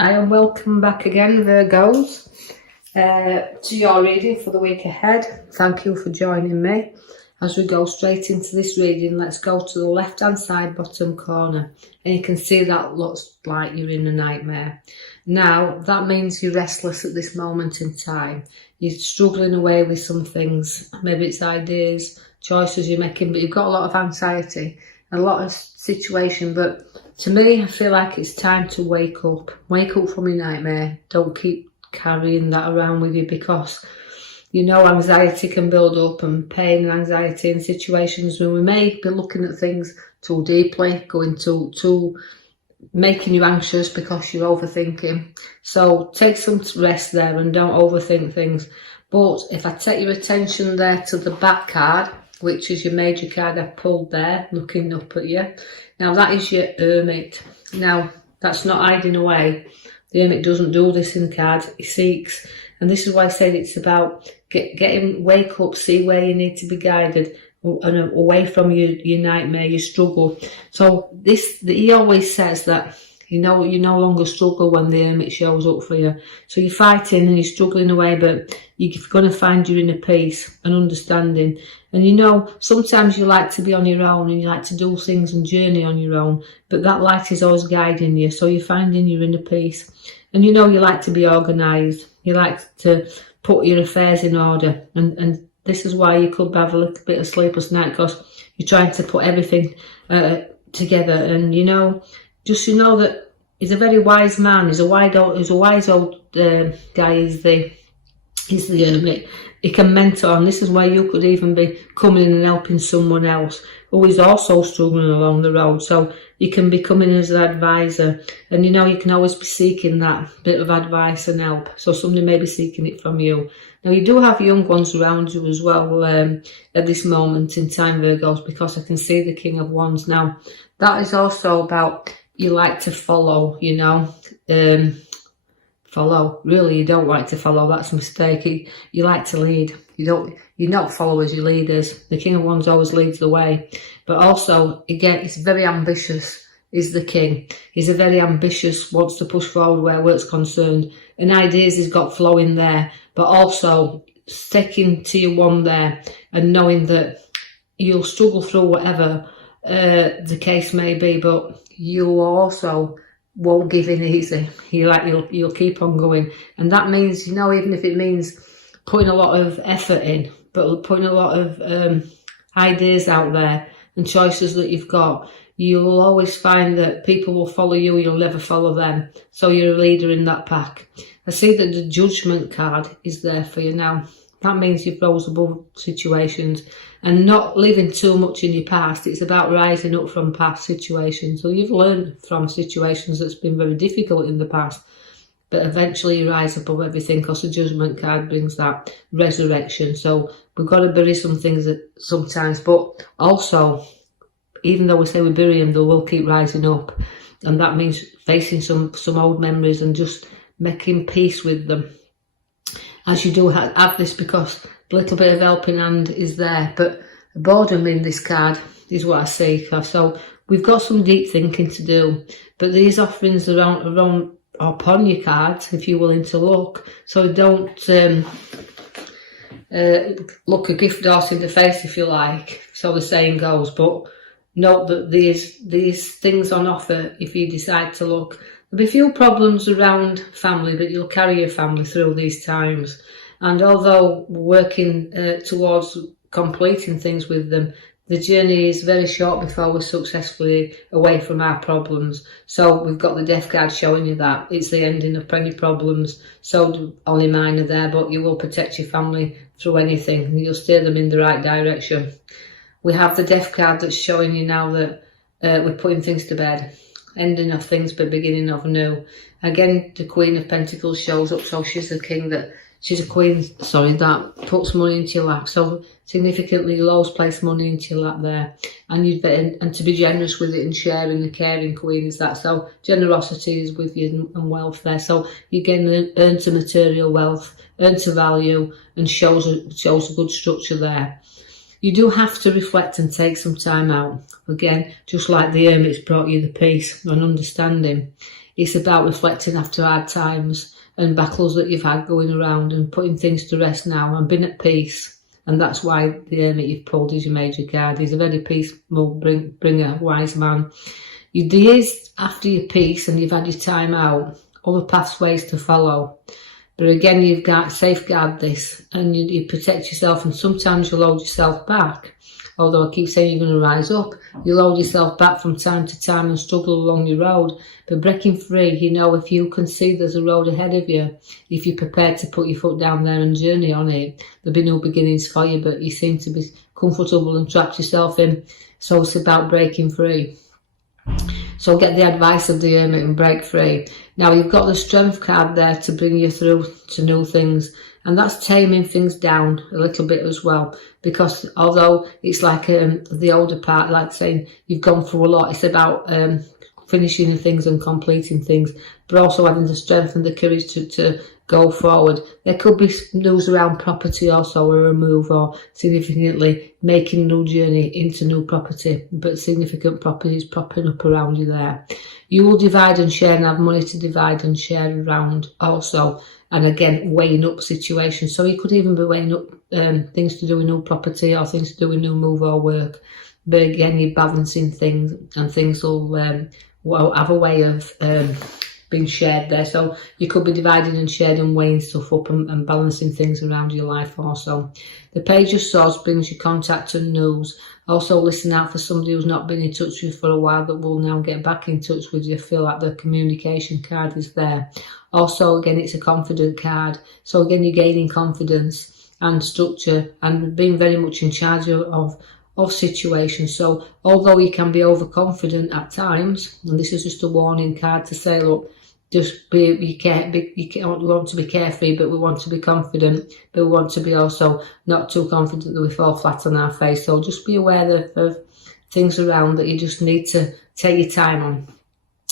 I am welcome back again, Virgos, to your reading for the week ahead. Thank you for joining me. As we go straight into this reading, let's go to the left-hand side bottom corner, and you can see that looks like you're in a nightmare. Now, that means you're restless at this moment in time. You're struggling away with some things. Maybe it's ideas, choices you're making, but you've got a lot of anxiety, a lot of situation. But to me, I feel like it's time to wake up. Wake up from your nightmare. Don't keep carrying that around with you, because you know anxiety can build up, and pain and anxiety in situations when we may be looking at things too deeply, going too making you anxious because you're overthinking. So take some rest there and don't overthink things. But if I take your attention there to the back card, which is your major card I pulled there, looking up at you. Now that is your Hermit. Now that's not hiding away. The Hermit doesn't do this in the card. He seeks. And this is why I said it's about getting, wake up, see where you need to be guided, and away from your nightmare, your struggle. So he always says that you no longer struggle when the Hermit shows up for you. So you're fighting and you're struggling away, but you're going to find your inner peace and understanding. And sometimes you like to be on your own and you like to do things and journey on your own, but that light is always guiding you. So you're finding your inner peace. And you like to be organised. You like to put your affairs in order. And this is why you could have a little bit of sleepless night, because you're trying to put everything together. And just that he's a very wise man. He's a wise old guy. He's the Hermit. He can mentor, and this is why you could even be coming in and helping someone else who is also struggling along the road. So you can be coming as an advisor, and you can always be seeking that bit of advice and help. So somebody may be seeking it from you. Now you do have young ones around you as well at this moment in time, Virgos, because I can see the King of Wands. Now that is also about you like to follow, follow. Really, you don't like to follow. That's a mistake. You like to lead. You're not followers, you're leaders. The King of Wands always leads the way. But also, again, he's very ambitious, is the King. He's a very ambitious, wants to push forward where work's concerned. And ideas he's got flowing there. But also, sticking to your one there and knowing that you'll struggle through whatever the case may be, but you also won't give in easy. You'll keep on going. And that means, even if it means putting a lot of effort in, but putting a lot of ideas out there and choices that you've got, you'll always find that people will follow you, you'll never follow them. So you're a leader in that pack. I see that the Judgment card is there for you now. That means you've rose above situations and not living too much in your past. It's about rising up from past situations. So you've learned from situations that's been very difficult in the past, but eventually you rise above everything, because the Judgment card brings that resurrection. So we've got to bury some things sometimes, but also, even though we say we bury them, they will keep rising up. And that means facing some old memories and just making peace with them. As you do have this, because a little bit of helping hand is there, but boredom in this card is what I see. So we've got some deep thinking to do, but these offerings are upon your cards if you're willing to look. So don't look a gift horse in the face, if you like, so the saying goes. But note that these things on offer if you decide to look. There'll be a few problems around family, but you'll carry your family through these times. And although we're working towards completing things with them, the journey is very short before we're successfully away from our problems. So we've got the Death card showing you that. It's the ending of any problems. So only mine are there, but you will protect your family through anything, and you'll steer them in the right direction. We have the Death card that's showing you now that we're putting things to bed. Ending of things but beginning of new. Again, the Queen of Pentacles shows up, so she's a queen that puts money into your lap. So significantly, you'll always place money into your lap there, and to be generous with it and sharing. The caring queen is that. So generosity is with you and wealth there. So you again earn to material wealth, earn to value, and shows a good structure there. You do have to reflect and take some time out. Again, just like the Hermit's brought you the peace and understanding. It's about reflecting after hard times and battles that you've had going around and putting things to rest now and being at peace. And that's why the Hermit you've pulled is your major card. He's a very peaceful bringer, wise man. The years after your peace and you've had your time out, other pathways to follow. But again, you've got to safeguard this and you protect yourself, and sometimes you'll hold yourself back. Although I keep saying you're going to rise up, you'll hold yourself back from time to time and struggle along your road. But breaking free, you know, if you can see there's a road ahead of you, if you're prepared to put your foot down there and journey on it, there'll be no beginnings for you, but you seem to be comfortable and trapped yourself in. So it's about breaking free. So get the advice of the Hermit and break free. Now you've got the Strength card there to bring you through to new things. And that's taming things down a little bit as well. Because although it's like the older part, like saying you've gone through a lot, it's about finishing things and completing things, but also having the strength and the courage to go forward. There could be news around property also, or a move, or significantly making a new journey into new property, but significant properties popping up around you there. You will divide and share and have money to divide and share around also. And again, weighing up situations. So you could even be weighing up things to do with new property or things to do with new move or work. But again, you're balancing things, and things will have a way of being shared there. So you could be dividing and sharing and weighing stuff up and balancing things around your life also. The Page of Swords brings you contact and news. Also listen out for somebody who's not been in touch with you for a while that will now get back in touch with you. I feel like the communication card is there. Also, again, it's a confident card. So again, you're gaining confidence and structure and being very much in charge of situations. So although you can be overconfident at times, and this is just a warning card to say, look, just we want to be carefree, but we want to be confident, but we want to be also not too confident that we fall flat on our face. So just be aware of things around that you just need to take your time on.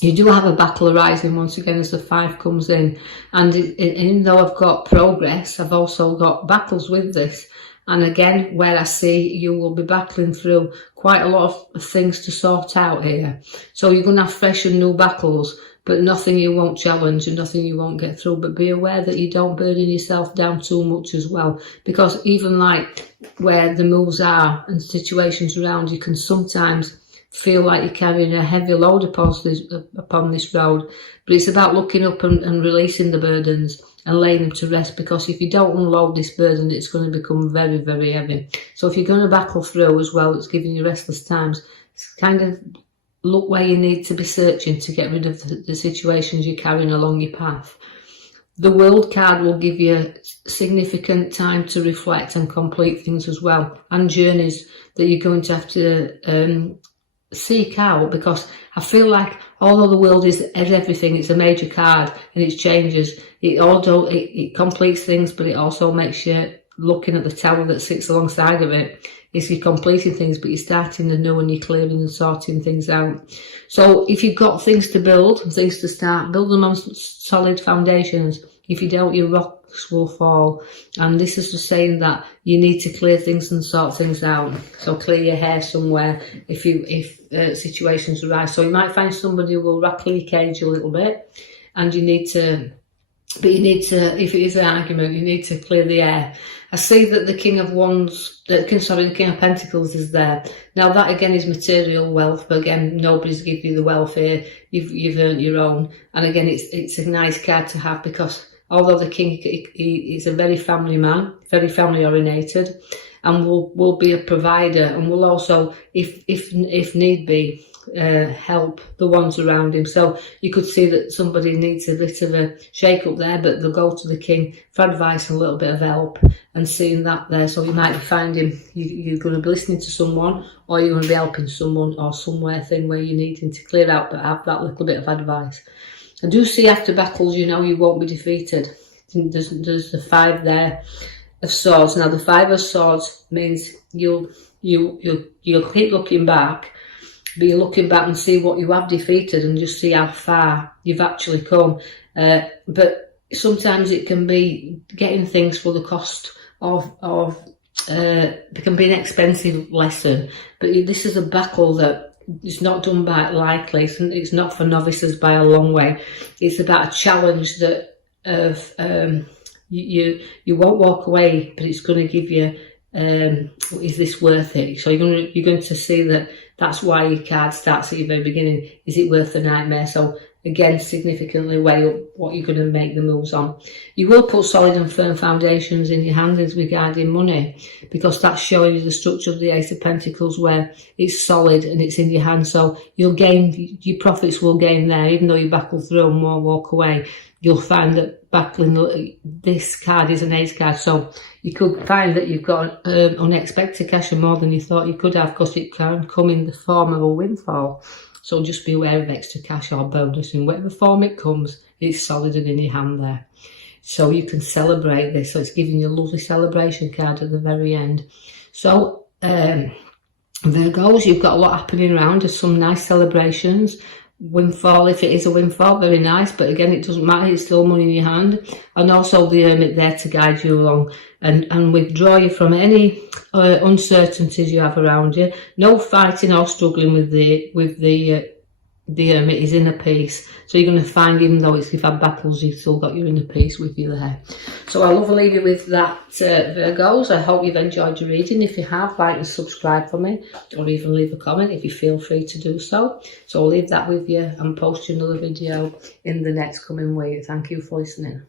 You do have a battle arising once again as the 5 comes in, and even though I've got progress, I've also got battles with this. And again, where I see you will be battling through quite a lot of things to sort out here. So you're going to have fresh and new battles, but nothing you won't challenge and nothing you won't get through. But be aware that you don't burden yourself down too much as well. Because even like where the moves are and situations around, you can sometimes feel like you're carrying a heavy load upon this road. But it's about looking up and releasing the burdens and laying them to rest, because if you don't unload this burden, it's going to become very, very heavy. So if you're going to battle through as well, it's giving you restless times. It's kind of look where you need to be searching to get rid of the situations you're carrying along your path. The World card will give you significant time to reflect and complete things as well, and journeys that you're going to have to seek out, because I feel like although the World is everything, it's a major card and it changes. It completes things, but it also makes you looking at the tower that sits alongside of it. You're completing things, but you're starting anew and you're clearing and sorting things out. So if you've got things to build and things to start, build them on solid foundations. If you don't, your rocks will fall. And this is just saying that you need to clear things and sort things out. So clear your hair somewhere if situations arise. So you might find somebody who will rattle your cage a little bit, and you need to, if it is an argument, you need to clear the air. I see that the King of Pentacles is there. Now that again is material wealth, but again, nobody's giving you the wealth here. You've earned your own. And again, it's a nice card to have, because although the King is a very family man, very family orientated, and will be a provider, and will also, if need be, help the ones around him. So you could see that somebody needs a bit of a shake up there, but they'll go to the King for advice and a little bit of help, and seeing that there. So you might be finding you're going to be listening to someone, or you're going to be helping someone, or somewhere thing where you're needing to clear out, but have that little bit of advice. I do see after battles, you won't be defeated. There's the 5 there of swords. Now the 5 of swords means you'll keep looking back, but you're looking back and see what you have defeated and just see how far you've actually come. But sometimes it can be getting things for the cost of it can be an expensive lesson. But this is a battle that it's not done by lightly. It's not for novices by a long way. It's about a challenge that you won't walk away, but it's going to give you, is this worth it? So you're going to see that that's why your card starts at your very beginning. Is it worth the nightmare? So again, significantly weigh up what you're going to make the moves on. You will put solid and firm foundations in your hand as regarding money, because that's showing you the structure of the Ace of Pentacles, where it's solid and it's in your hand. So you'll gain, your profits will gain there, even though you battle through and won't walk away. You'll find that battling, this card is an ace card, so you could find that you've got unexpected cash and more than you thought you could have, because it can come in the form of a windfall. So just be aware of extra cash or bonus in whatever form it comes. It's solid and in your hand there. So you can celebrate this. So it's giving you a lovely celebration card at the very end. So Virgos, you've got a lot happening around. There's some nice celebrations. Windfall, if it is a windfall, very nice, but again, it doesn't matter, it's still money in your hand. And also the Hermit there to guide you along and withdraw you from any uncertainties you have around you. No fighting or struggling with the Hermit is inner peace. So you're going to find, even though you've had battles, you've still got your inner peace with you there. So I love to leave you with that, Virgos. I hope you've enjoyed your reading. If you have, like and subscribe for me, or even leave a comment if you feel free to do so. So I'll leave that with you and post you another video in the next coming week. Thank you for listening.